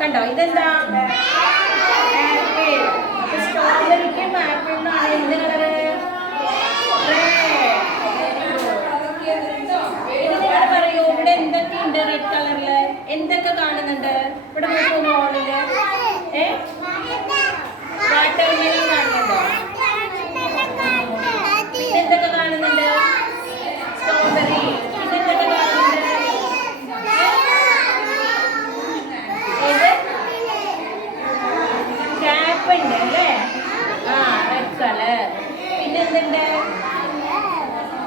കണ്ടോ ഇതെന്താ ആപ്പിൾ. സ്ട്രോബെറിക്കും ആപ്പിളിനാണ് എന്ത് കളറ്? നിങ്ങൾ പറയൂ ഇവിടെ എന്തൊക്കെയുണ്ട് റെഡ് കളറില്? എന്തൊക്കെ കാണുന്നുണ്ട് ഇവിടെ മോളില്? വാട്ടർമെലൺ കാണുന്നുണ്ടോ? പിന്നെ എന്തൊക്കെ കാണുന്നുണ്ട്? സ്ട്രോബെറി. പിന്നെ എന്തൊക്കെ കാണുന്നുണ്ട്? ക്യാപ്പ് ഉണ്ട് അല്ലേ? ആ റെഡ് കളർ. പിന്നെ എന്തുണ്ട്?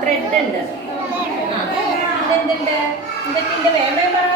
ത്രെഡ് ഉണ്ട്. ആ പിന്നെ എന്തുണ്ട്? എന്തൊക്കെയുണ്ട്? വേറെ പറ.